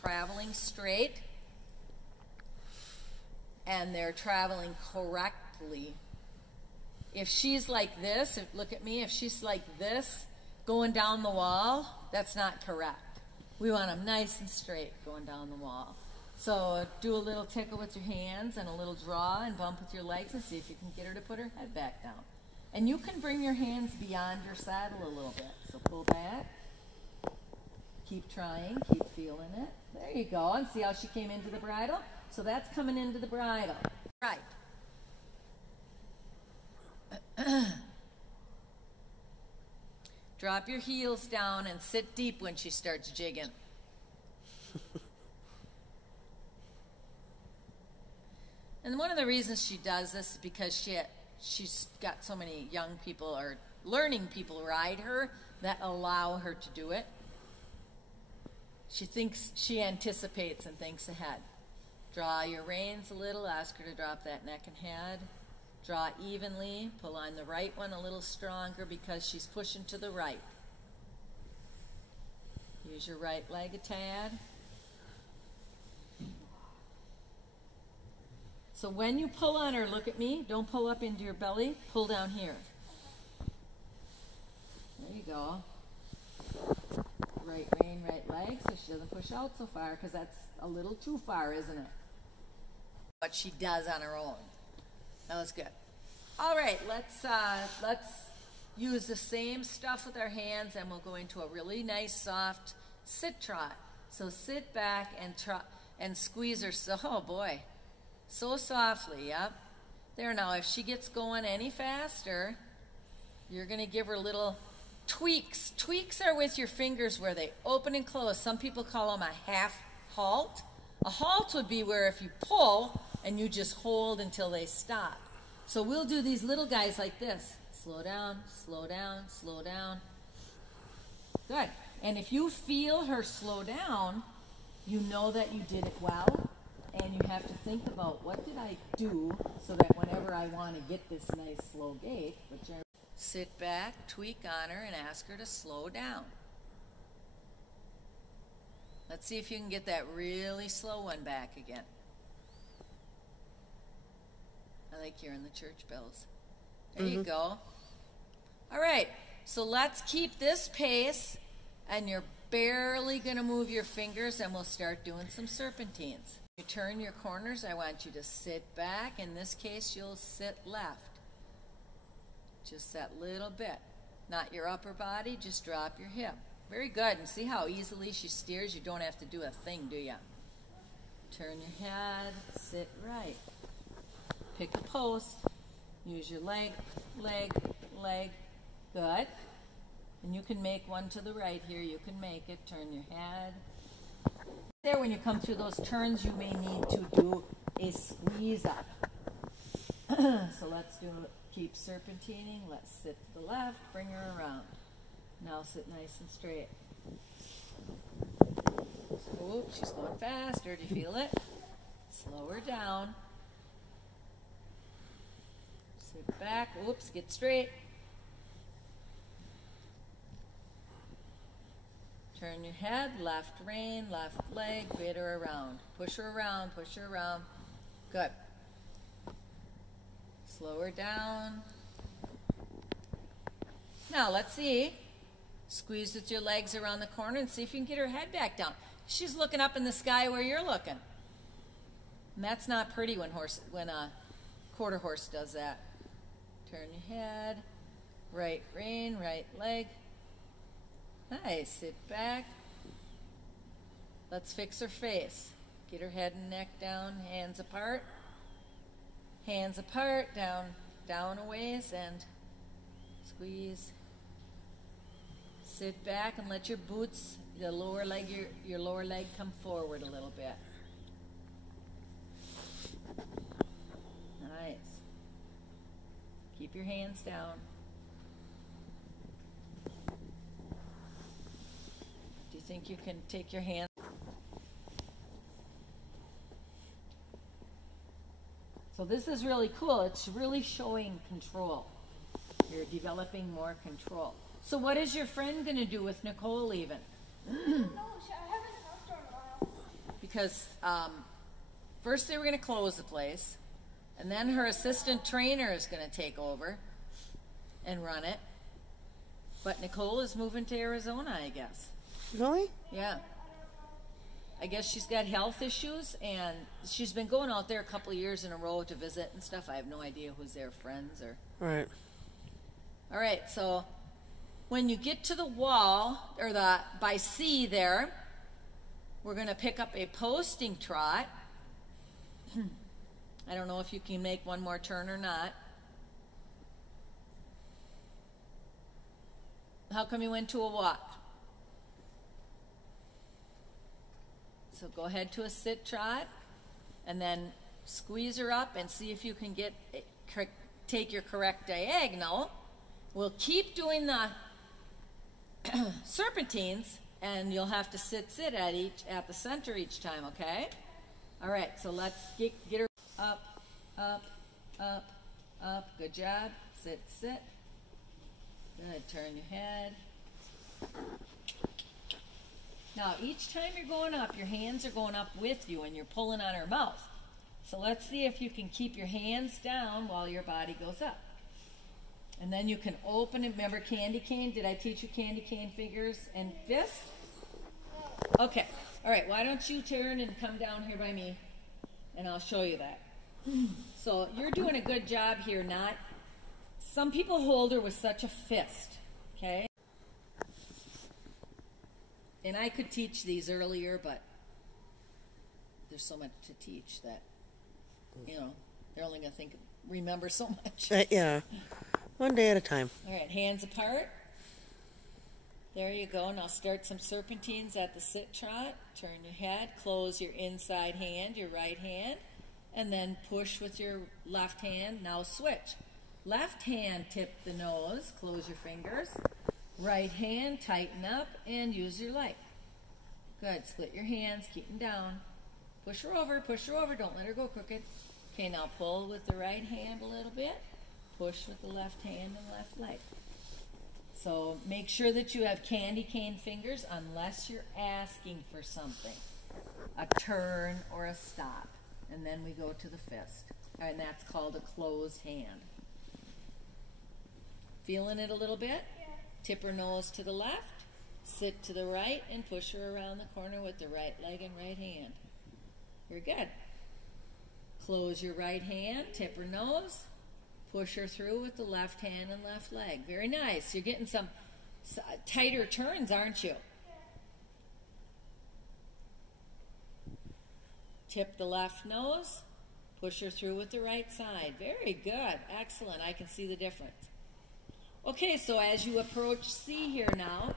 traveling straight and they're traveling correctly. If she's like this, look at me, if she's like this going down the wall, that's not correct. We want them nice and straight going down the wall. So do a little tickle with your hands and a little draw and bump with your legs and see if you can get her to put her head back down. And you can bring your hands beyond your saddle a little bit. So pull back. Keep trying. Keep feeling it. There you go. And see how she came into the bridle? So that's coming into the bridle. Right. Drop your heels down and sit deep when she starts jigging. And one of the reasons she does this is because she's got so many young people or learning people ride her that allow her to do it. She anticipates and thinks ahead. Draw your reins a little, ask her to drop that neck and head. Draw evenly, pull on the right one a little stronger because she's pushing to the right. Use your right leg a tad. So when you pull on her, look at me, don't pull up into your belly, pull down here. There you go. Right rein, right leg, so she doesn't push out so far because that's a little too far, isn't it? What she does on her own. That was good. All right, let's use the same stuff with our hands and we'll go into a really nice soft sit trot. So sit back and squeeze her, oh boy, so softly, yep. There now, if she gets going any faster, you're gonna give her little tweaks. Tweaks are with your fingers where they open and close. Some people call them a half halt. A halt would be where if you pull and you just hold until they stop. So we'll do these little guys like this. Slow down, slow down, slow down. Good. And if you feel her slow down, you know that you did it well. And you have to think about what did I do so that whenever I want to get this nice slow gait, which I sit back, tweak on her, and ask her to slow down. Let's see if you can get that really slow one back again. I like hearing the church bells. There you go. All right, so let's keep this pace, and you're barely going to move your fingers, and we'll start doing some serpentines. You turn your corners, I want you to sit back. In this case, you'll sit left. Just that little bit. Not your upper body, just drop your hip. Very good, and see how easily she steers? You don't have to do a thing, do you? Turn your head, sit right. Pick a post, use your leg, leg, leg. Good. And you can make one to the right here. You can make it. Turn your head. There, when you come through those turns, you may need to do a squeeze up. So let's do it. Keep serpentining. Let's sit to the left. Bring her around. Now sit nice and straight. Oops, she's going faster. Do you feel it? Slow her down. Sit back. Oops, get straight. Turn your head, left rein, left leg, bid her around. Push her around, push her around. Good. Slow her down. Now let's see. Squeeze with your legs around the corner and see if you can get her head back down. She's looking up in the sky where you're looking. And that's not pretty when a quarter horse does that. Turn your head, right rein, right leg. Nice, sit back. Let's fix her face. Get her head and neck down, hands apart, down a ways, and squeeze. Sit back and let your boots, your lower leg come forward a little bit. Nice. Keep your hands down. Do you think you can take your hands? So this is really cool. It's really showing control. You're developing more control. So what is your friend going to do with Nicole even? No, I haven't talked to her in a while. because first they were going to close the place, and then her assistant trainer is going to take over and run it. But Nicole is moving to Arizona, I guess. Really? Yeah. I guess she's got health issues, and she's been going out there a couple of years in a row to visit and stuff. I have no idea who's their friends or. Right. All right, so when you get to the wall, or the by C there, we're going to pick up a posting trot. I don't know if you can make one more turn or not. How come you went to a walk? So go ahead to a sit trot, and then squeeze her up and see if you can get take your correct diagonal. We'll keep doing the serpentines, and you'll have to sit at the center each time, okay? All right, so let's get her up, up, up, up. Good job. Sit, sit. Good. Turn your head. Now, each time you're going up, your hands are going up with you, and you're pulling on her mouth. So let's see if you can keep your hands down while your body goes up. And then you can open it. Remember candy cane? Did I teach you candy cane fingers and fist? Okay. All right. Why don't you turn and come down here by me, and I'll show you that. So you're doing a good job here. Some people hold her with such a fist. Okay. And I could teach these earlier, but there's so much to teach that, they're only going to remember so much. Yeah. One day at a time. All right, hands apart. There you go. Now start some serpentines at the sit trot. Turn your head. Close your inside hand, your right hand, and then push with your left hand. Now switch. Left hand, tip the nose. Close your fingers. Right hand, tighten up, and use your light. Good. Split your hands. Keep them down. Push her over. Push her over. Don't let her go crooked. Okay, now pull with the right hand a little bit. Push with the left hand and left leg. So make sure that you have candy cane fingers unless you're asking for something. A turn or a stop. And then we go to the fist. And that's called a closed hand. Feeling it a little bit? Tip her nose to the left, sit to the right, and push her around the corner with the right leg and right hand. You're good. Close your right hand, tip her nose, push her through with the left hand and left leg. Very nice. You're getting some tighter turns, aren't you? Tip the left nose, push her through with the right side. Very good. Excellent. I can see the difference. Okay, so as you approach C here now,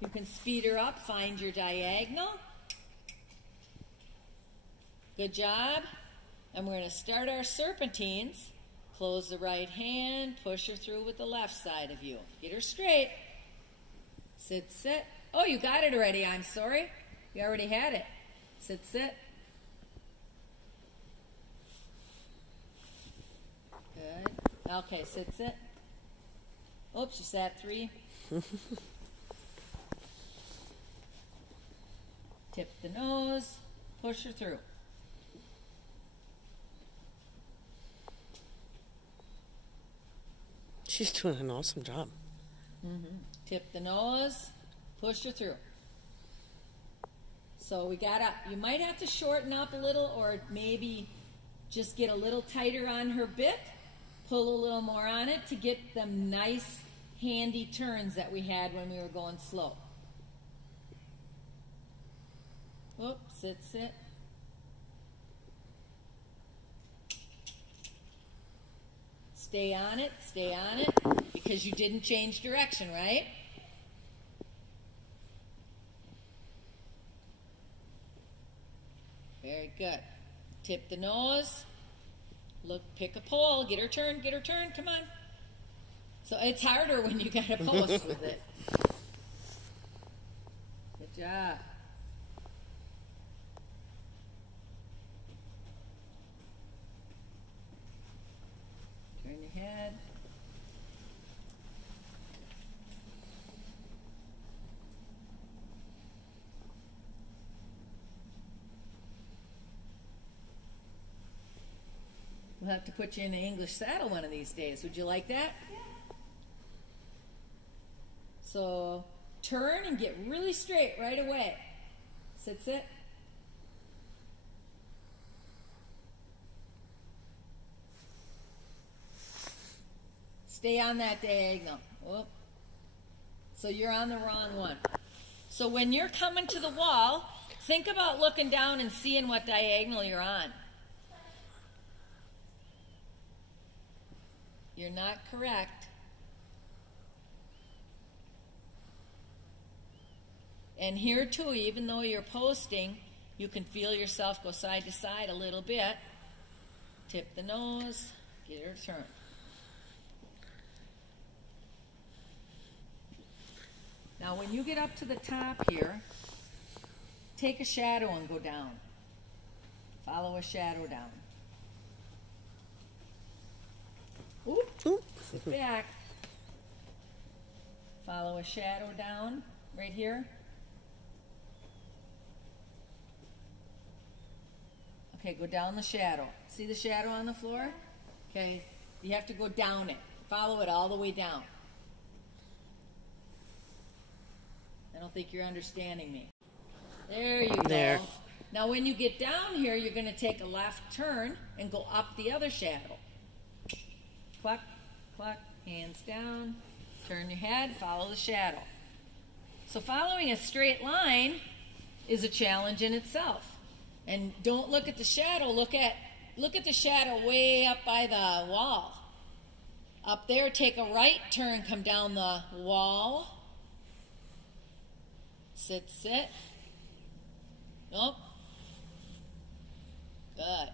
you can speed her up, find your diagonal. Good job. And we're going to start our serpentines. Close the right hand, push her through with the left side of you. Get her straight. Sit, sit. Oh, you got it already. I'm sorry. You already had it. Sit, sit. Good. Okay, sit, sit. Oops, you sat 3. Tip the nose, push her through. She's doing an awesome job. Tip the nose, push her through. So you might have to shorten up a little, or maybe just get a little tighter on her bit, pull a little more on it to get them nice handy turns that we had when we were going slow. Whoop, sit, sit. Stay on it, because you didn't change direction, right? Very good. Tip the nose. Look, pick a pole, get her turn, come on. So it's harder when you got a post with it. Good job. Turn your head. We'll have to put you in an English saddle one of these days. Would you like that? Yeah. So turn and get really straight right away. Sit, sit. Stay on that diagonal. Whoop. So you're on the wrong one. So when you're coming to the wall, think about looking down and seeing what diagonal you're on. You're not correct. And here too, even though you're posting, you can feel yourself go side to side a little bit. Tip the nose, get her to turn. Now when you get up to the top here, take a shadow and go down. Follow a shadow down. Oop. Oop. Sit back. Follow a shadow down right here. Okay, go down the shadow. See the shadow on the floor? Okay, you have to go down it. Follow it all the way down. I don't think you're understanding me. There you go. Now when you get down here, you're going to take a left turn and go up the other shadow. Cluck, cluck, hands down. Turn your head, follow the shadow. So following a straight line is a challenge in itself. And don't look at the shadow, look at the shadow way up by the wall. Up there, take a right turn, come down the wall. Sit, sit. Nope. Good.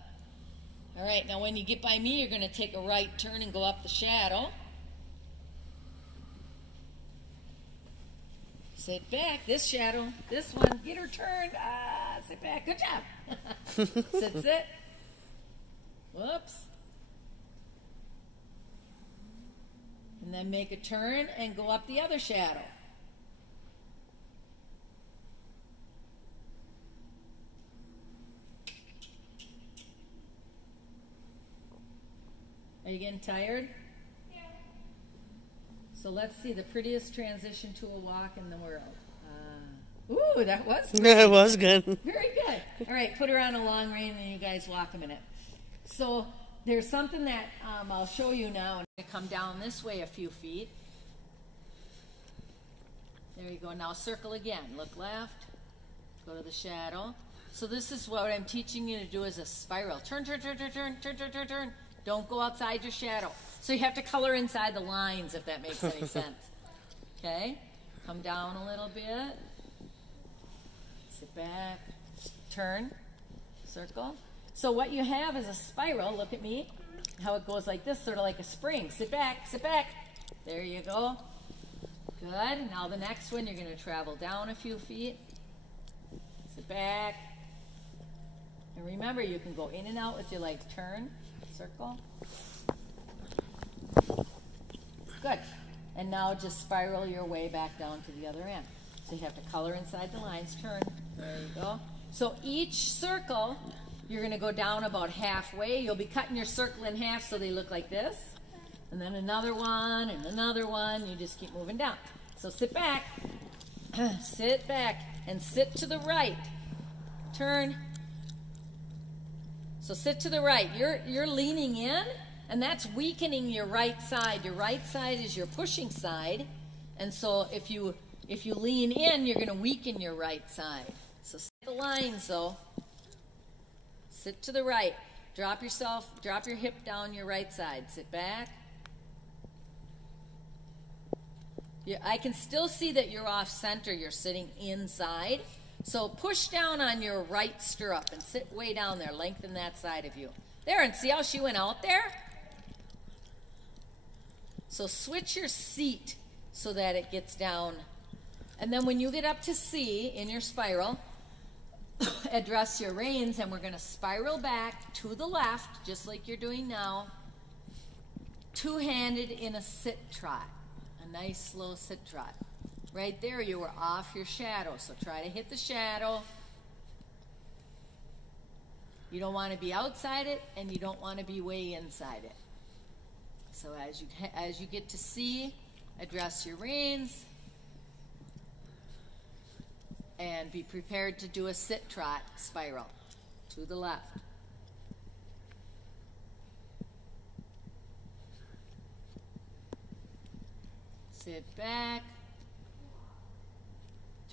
All right, now when you get by me, you're going to take a right turn and go up the shadow. Sit back. This shadow, this one, get her turned. Ah, sit back. Good job. Sit, sit. Whoops. And then make a turn and go up the other shadow. Are you getting tired? Yeah. So let's see the prettiest transition to a walk in the world. Ooh, that was pretty. That was good. Very good. All right, put her on a long rein and you guys walk a minute. So there's something that I'll show you now. I'm going to come down this way a few feet. There you go. Now circle again. Look left. Go to the shadow. So this is what I'm teaching you to do is a spiral. Turn, turn, turn, turn, turn, turn, turn, turn, turn. Don't go outside your shadow. So you have to color inside the lines, if that makes any sense. Okay? Come down a little bit. Sit back. Turn. Circle. So what you have is a spiral. Look at me. How it goes like this, sort of like a spring. Sit back. Sit back. There you go. Good. Now the next one, you're going to travel down a few feet. Sit back. And remember, you can go in and out with your legs. Turn. Circle. Good. And now just spiral your way back down to the other end. So you have to color inside the lines. Turn. There you go. So each circle, you're going to go down about halfway. You'll be cutting your circle in half so they look like this. And then another one and another one. You just keep moving down. So sit back. Sit back and sit to the right. Turn. So sit to the right. You're leaning in, and that's weakening your right side. Your right side is your pushing side, and so if you lean in, you're going to weaken your right side. So sit the lines, though. Sit to the right. Drop your hip down your right side. Sit back. I can still see that you're off center. You're sitting inside. So push down on your right stirrup and sit way down there. Lengthen that side of you. There, and see how she went out there? So switch your seat so that it gets down. And then when you get up to C in your spiral, address your reins, and we're going to spiral back to the left, just like you're doing now, two-handed in a sit trot. A nice slow sit trot. Right there, you were off your shadow, so try to hit the shadow. You don't want to be outside it, and you don't want to be way inside it. So as you get to C, address your reins, and be prepared to do a sit trot spiral to the left. Sit back,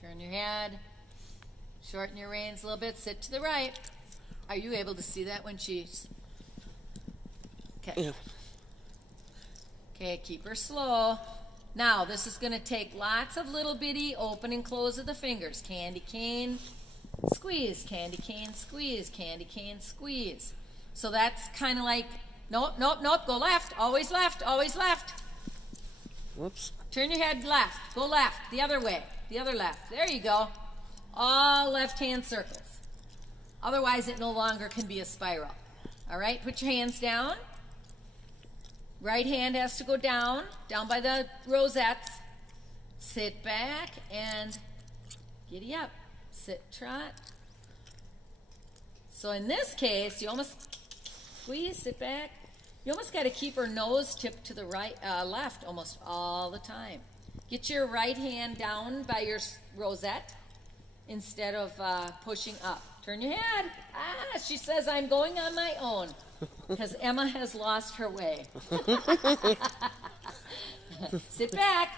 turn your head, shorten your reins a little bit, sit to the right. Are you able to see that when she's... Okay. Yeah. Okay, keep her slow. Now, this is going to take lots of little bitty open and close of the fingers. Candy cane, squeeze, candy cane, squeeze, candy cane, squeeze. So that's kind of like, nope, nope, nope, go left, always left, always left. Whoops. Turn your head left, go left, the other way, the other left. There you go. All left-hand circles. Otherwise, it no longer can be a spiral. All right, put your hands down. Right hand has to go down by the rosettes. Sit back and giddy up. Sit, trot. So in this case, you almost squeeze, sit back. You almost got to keep her nose tipped to the right, left almost all the time. Get your right hand down by your rosette instead of pushing up. Turn your head. Ah, she says, I'm going on my own because Emma has lost her way. Sit back.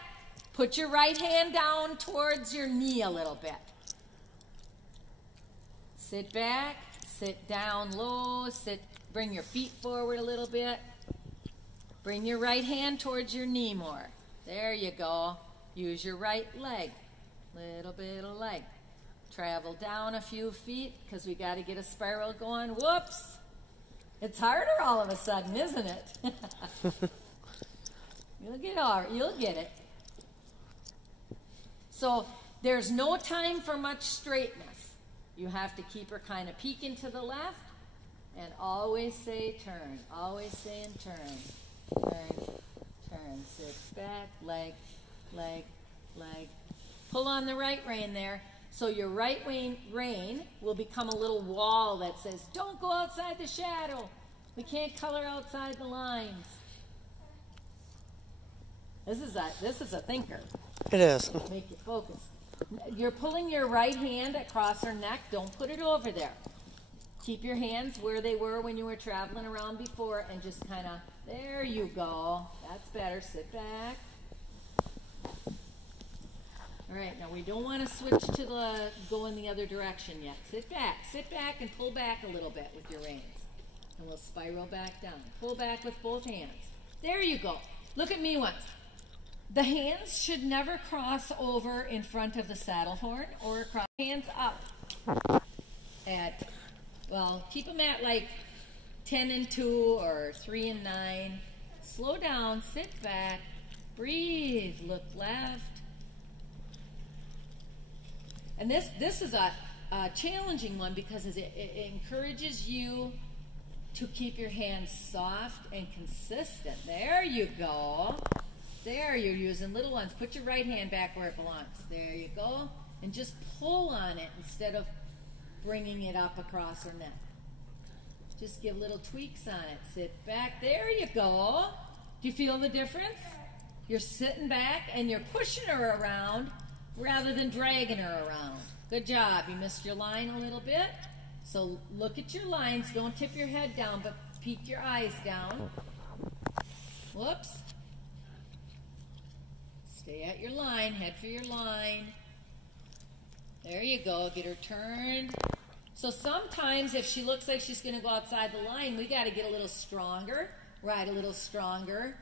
Put your right hand down towards your knee a little bit. Sit back. Sit down low. Bring your feet forward a little bit. Bring your right hand towards your knee more. There you go. Use your right leg. Little bit of leg. Travel down a few feet because we got to get a spiral going. Whoops. It's harder all of a sudden, isn't it? You'll get it. So there's no time for much straightness. You have to keep her kind of peeking to the left and always say turn. Always saying turn. Turn, turn. Sit back, leg, leg, leg. Pull on the right rein there. So your right rein will become a little wall that says, don't go outside the shadow. We can't color outside the lines. This is a thinker. It is. Make you focus. You're pulling your right hand across her neck. Don't put it over there. Keep your hands where they were when you were traveling around before and just kind of, there you go. That's better. Sit back. All right, now we don't want to switch to go in the other direction yet. Sit back and pull back a little bit with your reins. And we'll spiral back down. Pull back with both hands. There you go. Look at me once. The hands should never cross over in front of the saddle horn or across. Hands up. Keep them at like 10 and 2 or 3 and 9. Slow down, sit back, breathe, look left. And this is a challenging one because it encourages you to keep your hands soft and consistent. There you go. There, you're using little ones. Put your right hand back where it belongs. There you go. And just pull on it instead of bringing it up across her neck. Just give little tweaks on it. Sit back. There you go. Do you feel the difference? You're sitting back and you're pushing her around rather than dragging her around. Good job. You missed your line a little bit. So look at your lines. Don't tip your head down, but peek your eyes down. Whoops. Stay at your line. Head for your line. There you go. Get her turned. So sometimes if she looks like she's going to go outside the line, we got to get a little stronger, ride a little stronger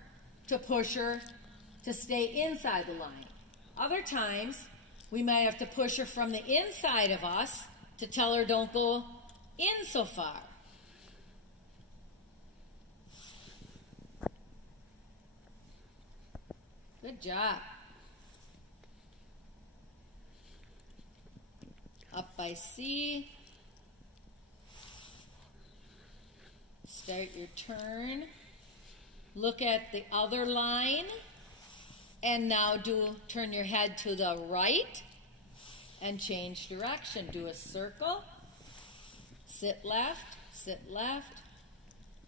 to push her to stay inside the line. Other times, we might have to push her from the inside of us to tell her don't go in so far. Good job. Up by C. Start your turn. Look at the other line. And now turn your head to the right and change direction. Do a circle. Sit left, sit left.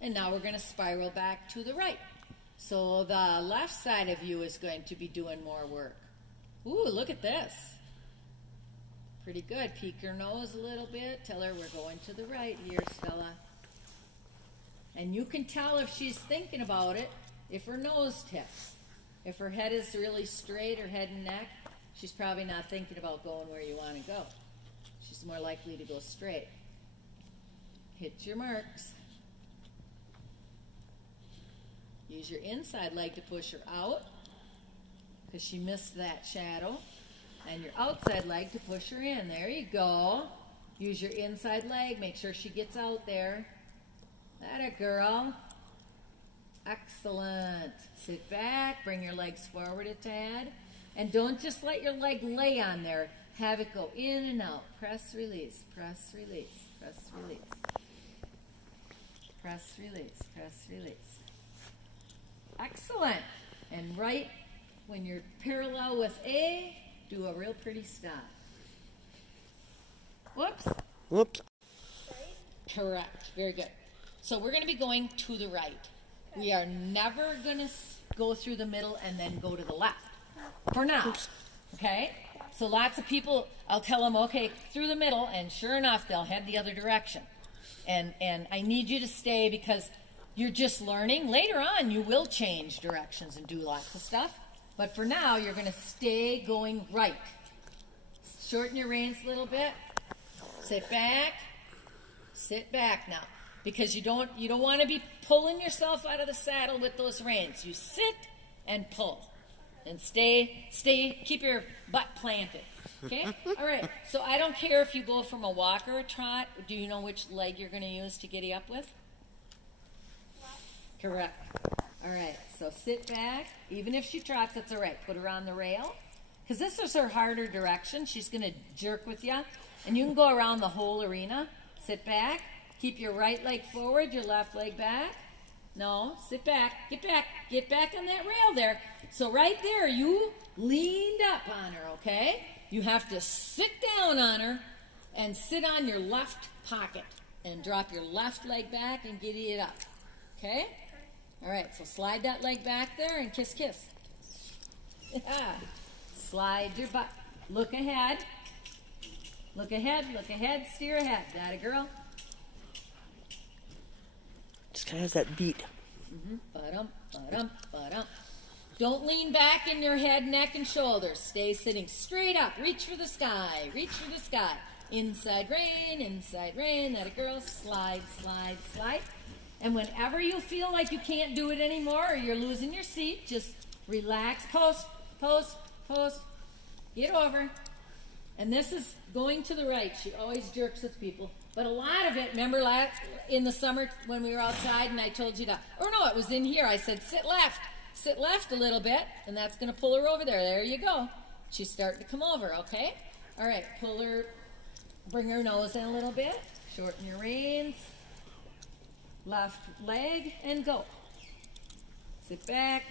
And now we're going to spiral back to the right. So the left side of you is going to be doing more work. Ooh, look at this. Pretty good. Peek your nose a little bit. Tell her we're going to the right here, Stella. And you can tell if she's thinking about it if her nose tips. If her head is really straight, her head and neck, she's probably not thinking about going where you want to go. She's more likely to go straight. Hit your marks. Use your inside leg to push her out because she missed that shadow. And your outside leg to push her in. There you go. Use your inside leg. Make sure she gets out there. That a girl. Excellent. Sit back. Bring your legs forward a tad. And don't just let your leg lay on there. Have it go in and out. Press, release. Press, release. Press, release. Press, release. Press, release. Excellent. And right when you're parallel with A, do a real pretty stop. Whoops. Whoops. Correct. Very good. So we're going to be going to the right. We are never going to go through the middle and then go to the left. For now. Okay? So lots of people, I'll tell them, okay, through the middle, and sure enough, they'll head the other direction. And I need you to stay because you're just learning. Later on, you will change directions and do lots of stuff. But for now, you're going to stay going right. Shorten your reins a little bit. Sit back. Sit back now. Because you don't want to be pulling yourself out of the saddle with those reins. You sit and pull. And keep your butt planted. Okay? All right. So I don't care if you go from a walk or a trot. Do you know which leg you're going to use to giddy up with? Correct. All right, so sit back. Even if she trots, that's all right. Put her on the rail. Because this is her harder direction. She's going to jerk with you. And you can go around the whole arena. Sit back. Keep your right leg forward, your left leg back. No, sit back. Get back. Get back on that rail there. So right there, you leaned up on her, okay? You have to sit down on her and sit on your left pocket. And drop your left leg back and giddy it up. Okay? All right, so slide that leg back there and kiss, kiss. Slide your butt. Look ahead. Look ahead, look ahead, steer ahead. That a girl? Just kind of has that beat. Ba-dum, ba-dum, ba-dum. Don't lean back in your head, neck, and shoulders. Stay sitting straight up. Reach for the sky. Reach for the sky. Inside rein, that a girl. Slide, slide, slide. And whenever you feel like you can't do it anymore or you're losing your seat, just relax, post, post, post, get over. And this is going to the right. She always jerks with people. But a lot of it, remember in the summer when we were outside and I told you to, or no, it was in here. I said, sit left a little bit, and that's going to pull her over there. There you go. She's starting to come over, okay? All right, pull her, bring her nose in a little bit. Shorten your reins. Left leg and go. Sit back.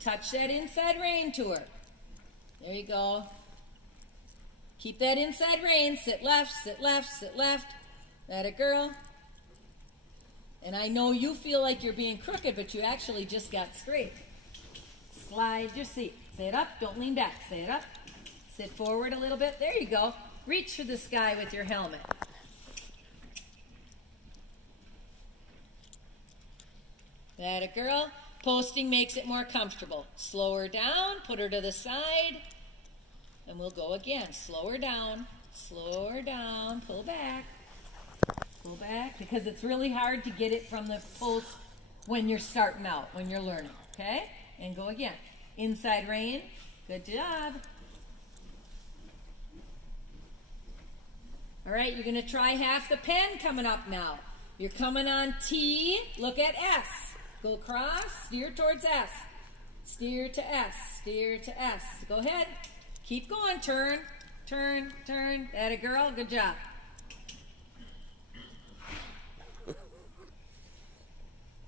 Touch that inside rein to her. There you go. Keep that inside rein. Sit left, sit left, sit left. That a girl. And I know you feel like you're being crooked, but you actually just got straight. Slide your seat. Sit up. Don't lean back. Sit up. Sit forward a little bit. There you go. Reach for the sky with your helmet. That a girl. Posting makes it more comfortable. Slow her down, put her to the side, and we'll go again. Slow her down, pull back, because it's really hard to get it from the post when you're starting out, when you're learning, okay? And go again. Inside rein, good job. All right, you're gonna try half the pen coming up now. You're coming on T, look at S. Go across, steer towards S. Steer to S, steer to S. Go ahead. Keep going, turn, turn, turn. That a girl, good job.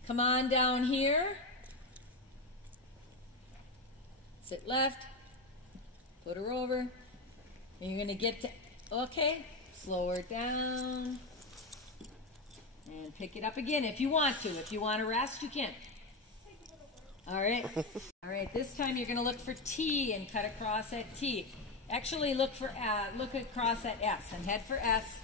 Come on down here. Sit left. Put her over. And you're gonna get to, okay. Slow her down. And pick it up again if you want to. If you want to rest, you can. All right. All right, this time you're going to look for T and cut across at T. Actually, look across at S and head for S.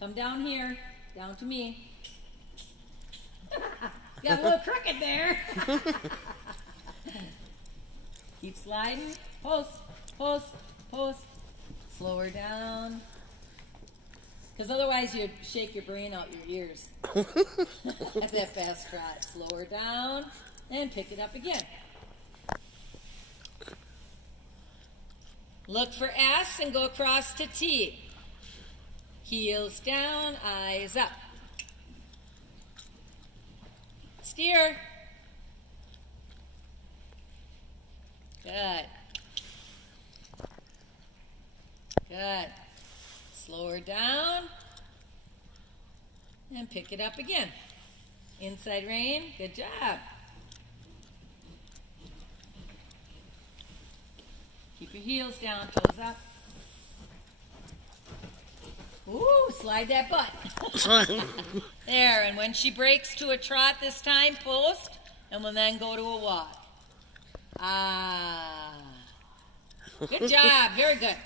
Come down here, down to me. Got a little crooked there. Keep sliding. Post, post, post. Slow her down. Because otherwise you'd shake your brain out your ears. At that fast trot. Slow her down and pick it up again. Look for S and go across to T. Heels down, eyes up. Steer. Good. Good. Slow her down and pick it up again. Inside rein. Good job. Keep your heels down, toes up. Ooh, slide that butt. There, and when she breaks to a trot this time, post, and we'll then go to a walk. Ah. Good job. Very good.